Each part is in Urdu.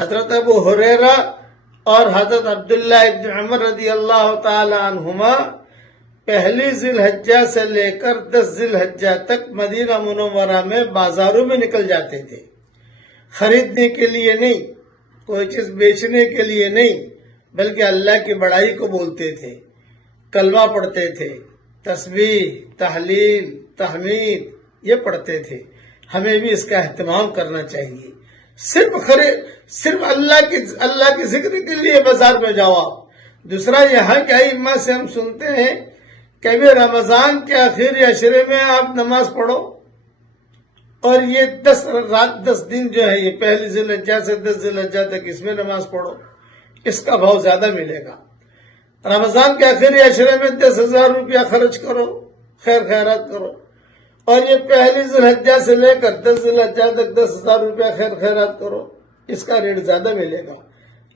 حضرت ابو ہریرہ اور حضرت عبداللہ ابن عمر رضی اللہ تعالی عنہما پہلی ذی الحجہ سے لے کر 10 ذی الحجہ تک مدینہ منورہ میں بازاروں میں نکل جاتے تھے، خریدنے کے لیے نہیں، کوئی چیز بیچنے کے لیے نہیں، بلکہ اللہ کی بڑائی کو بولتے تھے، کلمہ پڑھتے تھے، تسبیح، تحلیل، تحمید یہ پڑھتے تھے۔ ہمیں بھی اس کا اہتمام کرنا چاہیے۔ صرف اللہ کی ذکر کے لیے بازار میں جاؤ آپ۔ دوسرا یہاں کے ائمہ سے ہم سنتے ہیں کہ ابھی رمضان کے آخری عشرے میں آپ نماز پڑھو، اور یہ 10 دن جو ہے، یہ پہلی ذی الحجہ سے 10 ذی الحجہ تک اس میں نماز پڑھو، اس کا بھاؤ زیادہ ملے گا۔ رمضان کے آخری عشرے میں 10,000 روپیہ خرچ کرو، خیر خیرات کرو، اور یہ پہلی ذی الحجہ سے لے کر 10 ذی الحجہ تک 10,000 روپیہ خیر خیرات کرو، اس کا ریٹ زیادہ ملے گا۔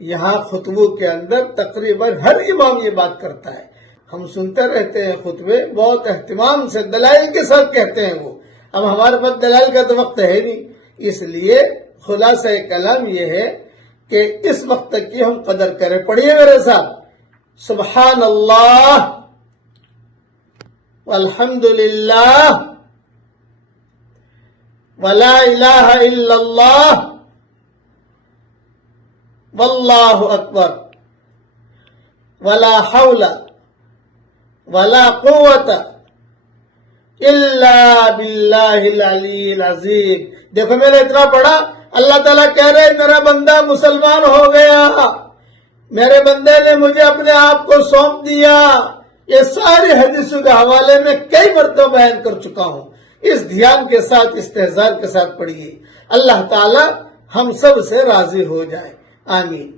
یہاں خطبوں کے اندر تقریباً ہر امام یہ بات کرتا ہے، ہم سنتے رہتے ہیں خطبے، بہت اہتمام سے دلائل کے ساتھ کہتے ہیں وہ۔ اب ہمارے پاس دلائل کا تو وقت ہے نہیں، اس لیے خلاصہ کلام یہ ہے کہ اس وقت کی ہم قدر کریں۔ پڑھیے میرے ساتھ، سبحان اللہ والحمد للہ ولا الہ الا اللہ واللہ اکبر ولا حول ولا قوت الا باللہ العلی العظیم۔ دیکھو میں نے اتنا پڑھا، اللہ تعالیٰ کہہ رہے میرا بندہ مسلمان ہو گیا، میرے بندے نے مجھے اپنے آپ کو سونپ دیا۔ یہ ساری حدیثوں کے حوالے میں کئی مرتبہ بیان کر چکا ہوں۔ اس دھیان کے ساتھ، استحضار کے ساتھ پڑھیے، اللہ تعالیٰ ہم سب سے راضی ہو جائے، آمین۔